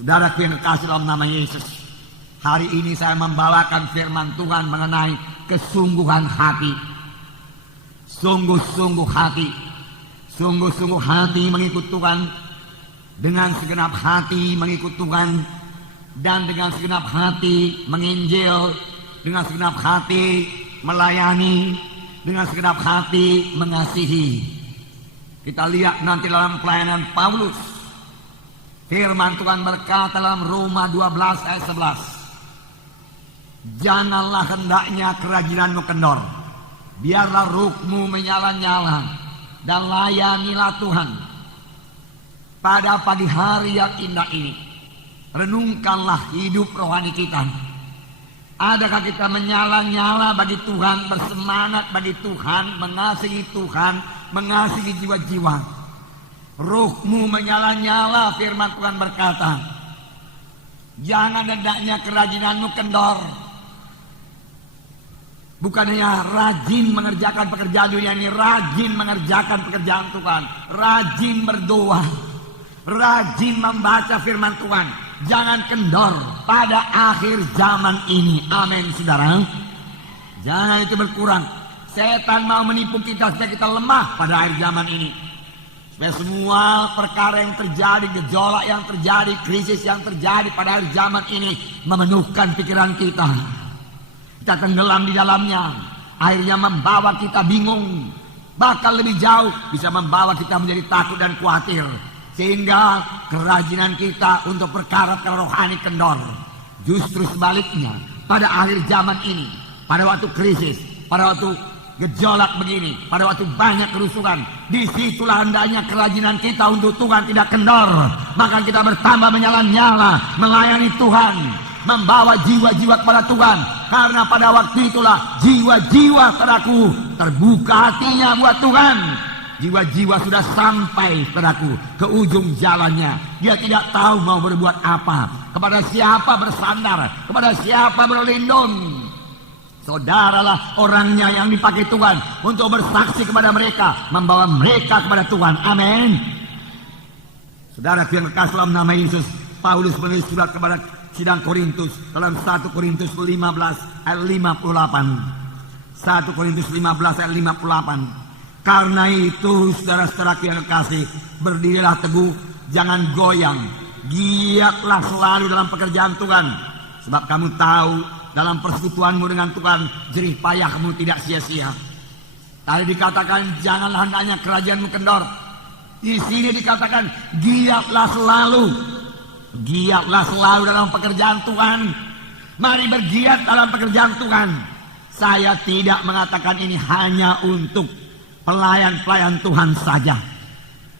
Saudaraku yang kekasih dalam nama Yesus, hari ini saya membawakan firman Tuhan mengenai kesungguhan hati. Sungguh-sungguh hati. Sungguh-sungguh hati mengikut Tuhan. Dengan segenap hati mengikut Tuhan. Dan dengan segenap hati menginjil. Dengan segenap hati melayani. Dengan segenap hati mengasihi. Kita lihat nanti dalam pelayanan Paulus. Firman Tuhan berkata dalam Roma 12 ayat 11. Janganlah hendaknya kerajinanmu kendor. Biarlah ruhmu menyala-nyala. Dan layanilah Tuhan. Pada pagi hari yang indah ini. Renungkanlah hidup rohani kita. Adakah kita menyala-nyala bagi Tuhan. Bersemangat bagi Tuhan. Mengasihi Tuhan. Mengasihi jiwa-jiwa. Ruhmu menyala-nyala, firman Tuhan berkata. Jangan hendaknya kerajinanmu kendor. Bukan hanya rajin mengerjakan pekerjaan dunia ini, rajin mengerjakan pekerjaan Tuhan, rajin berdoa, rajin membaca firman Tuhan. Jangan kendor pada akhir zaman ini. Amin, saudara. Jangan itu berkurang. Setan mau menipu kita supaya kita lemah pada akhir zaman ini. Supaya semua perkara yang terjadi, gejolak yang terjadi, krisis yang terjadi pada akhir zaman ini memenuhkan pikiran kita. Kita tenggelam di dalamnya. Akhirnya membawa kita bingung. Bahkan lebih jauh bisa membawa kita menjadi takut dan khawatir. Sehingga kerajinan kita untuk perkara-perkara rohani kendor. Justru sebaliknya, pada akhir zaman ini, pada waktu krisis, pada waktu gejolak begini, pada waktu banyak kerusuhan, disitulah hendaknya kerajinan kita untuk Tuhan tidak kendor. Maka kita bertambah menyala-nyala, melayani Tuhan, membawa jiwa-jiwa kepada Tuhan. Karena pada waktu itulah jiwa-jiwa padaku terbuka hatinya buat Tuhan. Jiwa-jiwa sudah sampai padaku ke ujung jalannya. Dia tidak tahu mau berbuat apa, kepada siapa bersandar, kepada siapa berlindung. Saudaralah orangnya yang dipakai Tuhan untuk bersaksi kepada mereka, membawa mereka kepada Tuhan. Amin. Saudara yang kekasih dalam nama Yesus, Paulus menulis surat kepada sidang Korintus dalam 1 Korintus 15 ayat 58. 1 Korintus 15 ayat 58. Karena itu saudara-saudara yang kekasih, berdirilah teguh, jangan goyang, giatlah selalu dalam pekerjaan Tuhan, sebab kamu tahu dalam persekutuanmu dengan Tuhan, jerih payahmu tidak sia-sia. Tadi dikatakan janganlah hendaknya kerajaanmu kendor. Di sini dikatakan giatlah selalu. Giatlah selalu dalam pekerjaan Tuhan. Mari bergiat dalam pekerjaan Tuhan. Saya tidak mengatakan ini hanya untuk pelayan-pelayan Tuhan saja.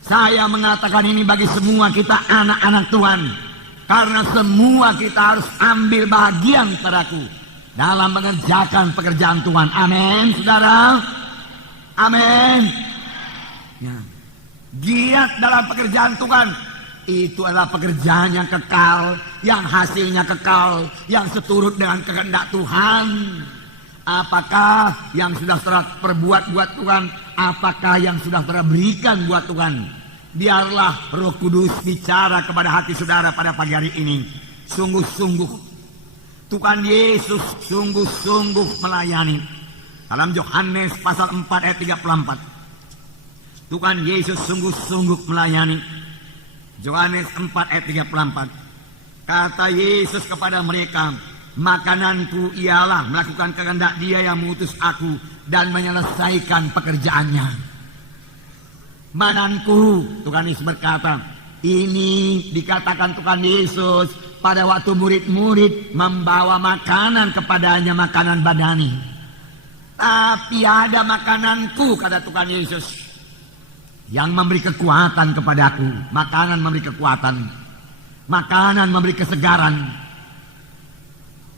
Saya mengatakan ini bagi semua kita anak-anak Tuhan. Karena semua kita harus ambil bagian padaku dalam mengerjakan pekerjaan Tuhan. Amin, saudara. Amin. Ya. Giat dalam pekerjaan Tuhan. Itu adalah pekerjaan yang kekal, yang hasilnya kekal, yang seturut dengan kehendak Tuhan. Apakah yang sudah saudara perbuat buat Tuhan? Apakah yang sudah saudara berikan buat Tuhan? Biarlah Roh Kudus bicara kepada hati saudara pada pagi hari ini. Sungguh-sungguh Tuhan Yesus sungguh-sungguh melayani. Dalam Yohanes pasal 4 ayat 34. Tuhan Yesus sungguh-sungguh melayani. Yohanes 4 ayat 34. Kata Yesus kepada mereka, makananku ialah melakukan kehendak Dia yang mengutus aku dan menyelesaikan pekerjaannya. Mananku, Tuhan Yesus berkata, ini dikatakan Tuhan Yesus pada waktu murid-murid membawa makanan kepadanya, makanan badani. Tapi ada makananku, kata Tuhan Yesus, yang memberi kekuatan kepadaku. Makanan memberi kekuatan, makanan memberi kesegaran.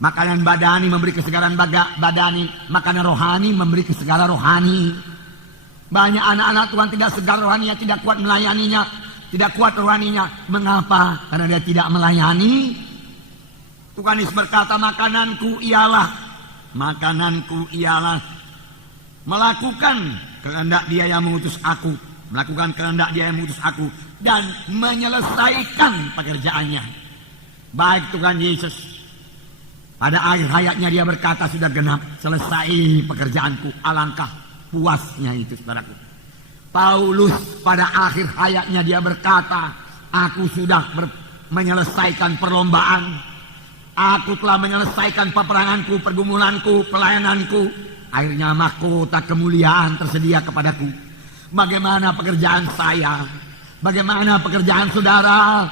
Makanan badani memberi kesegaran badani, makanan rohani memberi kesegaran rohani. Banyak anak-anak Tuhan tidak segar rohaninya, tidak kuat melayaninya, tidak kuat rohaninya. Mengapa? Karena dia tidak melayani. Tuhan Yesus berkata, makananku ialah melakukan kehendak Dia yang mengutus aku, melakukan kehendak Dia yang mengutus aku dan menyelesaikan pekerjaannya. Baik Tuhan Yesus, pada akhir hayatnya dia berkata, sudah genap, selesai pekerjaanku. Alangkah puasnya itu, saudaraku. Paulus pada akhir hayatnya dia berkata, aku sudah menyelesaikan perlombaan. Aku telah menyelesaikan peperanganku, pergumulanku, pelayananku. Akhirnya mahkota kemuliaan tersedia kepadaku. Bagaimana pekerjaan saya? Bagaimana pekerjaan saudara?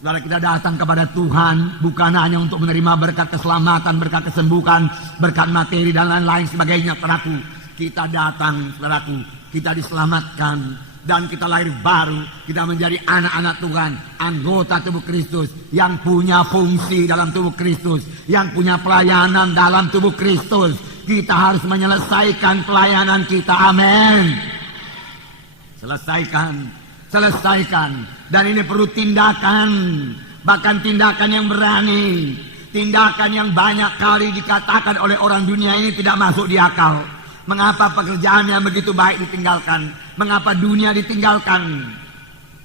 Saudara, kita datang kepada Tuhan bukan hanya untuk menerima berkat keselamatan, berkat kesembuhan, berkat materi dan lain-lain sebagainya, saudaraku. Kita datang, saudaraku, kita diselamatkan dan kita lahir baru. Kita menjadi anak-anak Tuhan, anggota tubuh Kristus yang punya fungsi dalam tubuh Kristus, yang punya pelayanan dalam tubuh Kristus. Kita harus menyelesaikan pelayanan kita. Amin. Selesaikan. Dan ini perlu tindakan, bahkan tindakan yang berani, tindakan yang banyak kali dikatakan oleh orang dunia ini tidak masuk di akal. Mengapa pekerjaan yang begitu baik ditinggalkan? Mengapa dunia ditinggalkan?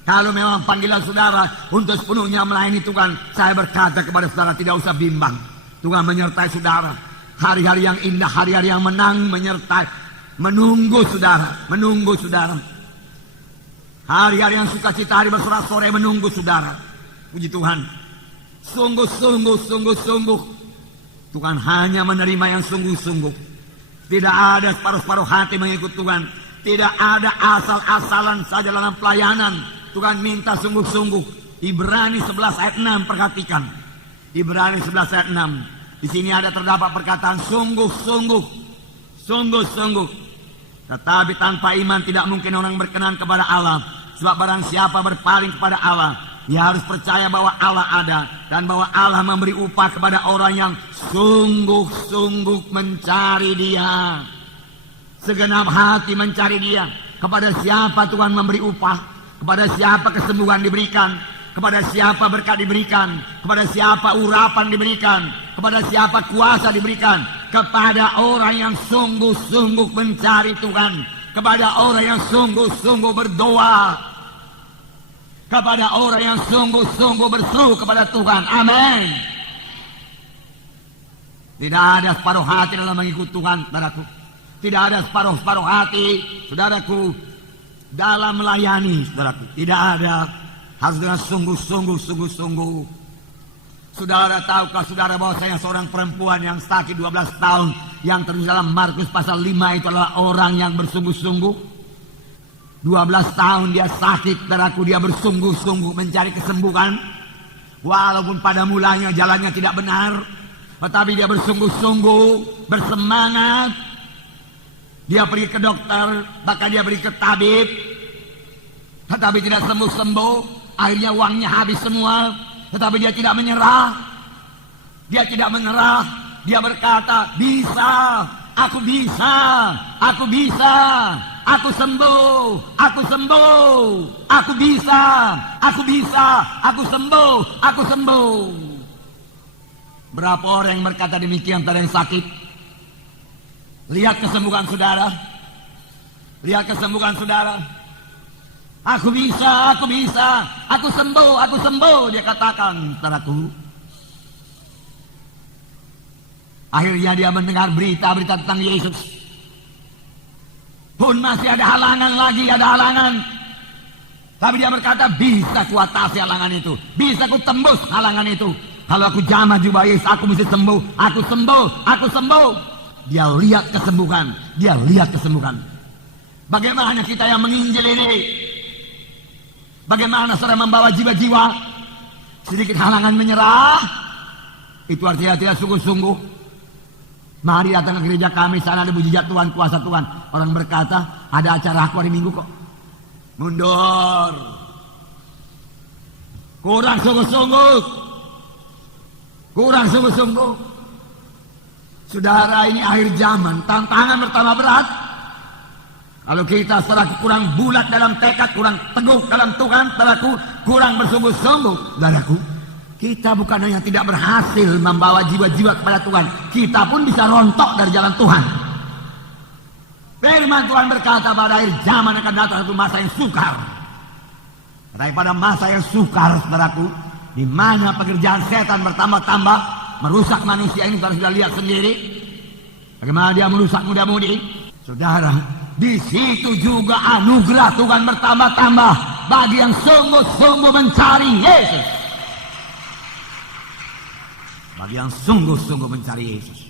Kalau memang panggilan saudara untuk sepenuhnya melayani Tuhan, saya berkata kepada saudara, tidak usah bimbang. Tuhan menyertai saudara. Hari-hari yang indah, hari-hari yang menang menyertai, menunggu saudara. Hari-hari yang sukacita, hari bersorak-sorai menunggu saudara. Puji Tuhan. Sungguh. Tuhan hanya menerima yang sungguh-sungguh. Tidak ada separuh-separuh hati mengikut Tuhan. Tidak ada asal-asalan saja dalam pelayanan. Tuhan minta sungguh-sungguh. Ibrani 11 ayat 6, perhatikan. Ibrani 11 ayat 6. Di sini ada terdapat perkataan sungguh-sungguh. Tetapi tanpa iman tidak mungkin orang berkenan kepada Allah. Sebab barang siapa berpaling kepada Allah, ia harus percaya bahwa Allah ada dan bahwa Allah memberi upah kepada orang yang sungguh-sungguh mencari Dia. Segenap hati mencari Dia. Kepada siapa Tuhan memberi upah? Kepada siapa kesembuhan diberikan? Kepada siapa berkat diberikan? Kepada siapa urapan diberikan? Kepada siapa kuasa diberikan? Kepada orang yang sungguh-sungguh mencari Tuhan. Kepada orang yang sungguh-sungguh berdoa. Kepada orang yang sungguh-sungguh berseru kepada Tuhan. Amin. Tidak ada separuh hati dalam mengikut Tuhan, saudaraku. Tidak ada separuh hati, saudaraku, dalam melayani, saudaraku. Tidak ada. Harus dengan sungguh-sungguh. Saudara, tahukah saudara bahwa saya seorang perempuan yang sakit 12 tahun yang tertulis dalam Markus pasal 5 itu adalah orang yang bersungguh-sungguh. 12 tahun dia sakit, saudaraku, dia bersungguh-sungguh mencari kesembuhan. Walaupun pada mulanya jalannya tidak benar, tetapi dia bersungguh-sungguh, bersemangat. Dia pergi ke dokter, bahkan dia pergi ke tabib, tetapi tidak sembuh-sembuh. Akhirnya uangnya habis semua, tetapi dia tidak menyerah. Dia berkata, bisa, aku bisa, aku sembuh, aku bisa, aku sembuh. Berapa orang yang berkata demikian pada yang sakit? Lihat kesembuhan saudara. Aku bisa, aku sembuh, dia katakan, saudaraku. Akhirnya dia mendengar berita-berita tentang Yesus. Pun masih ada halangan. Tapi dia berkata, bisa ku atasi halangan itu. Bisa ku tembus halangan itu. Kalau aku jamah jubah Yesus, aku mesti sembuh. Aku sembuh. Dia lihat kesembuhan. Bagaimana kita yang menginjil ini? Bagaimana saudara membawa jiwa-jiwa? Sedikit halangan menyerah, itu artinya tidak sungguh-sungguh. Mari datang ke gereja kami, sana ada mujizat Tuhan, kuasa Tuhan. Orang berkata, ada acara aku hari Minggu kok. Mundur. Kurang sungguh-sungguh. Saudara, ini akhir zaman, tantangan bertambah berat. Kalau kita saudara kurang bulat dalam tekad, kurang teguh dalam Tuhan, saudaraku, kurang bersungguh-sungguh, saudaraku, kita bukan hanya tidak berhasil membawa jiwa-jiwa kepada Tuhan, kita pun bisa rontok dari jalan Tuhan. Firman Tuhan berkata pada akhir zaman akan datang satu masa yang sukar. Daripada masa yang sukar, saudaraku, di mana pekerjaan setan bertambah-tambah, merusak manusia ini. Saudara sudah lihat sendiri bagaimana dia merusak muda-mudi. Saudara, di situ juga anugerah Tuhan bertambah-tambah bagi yang sungguh-sungguh mencari Yesus. Bagi yang sungguh-sungguh mencari Yesus.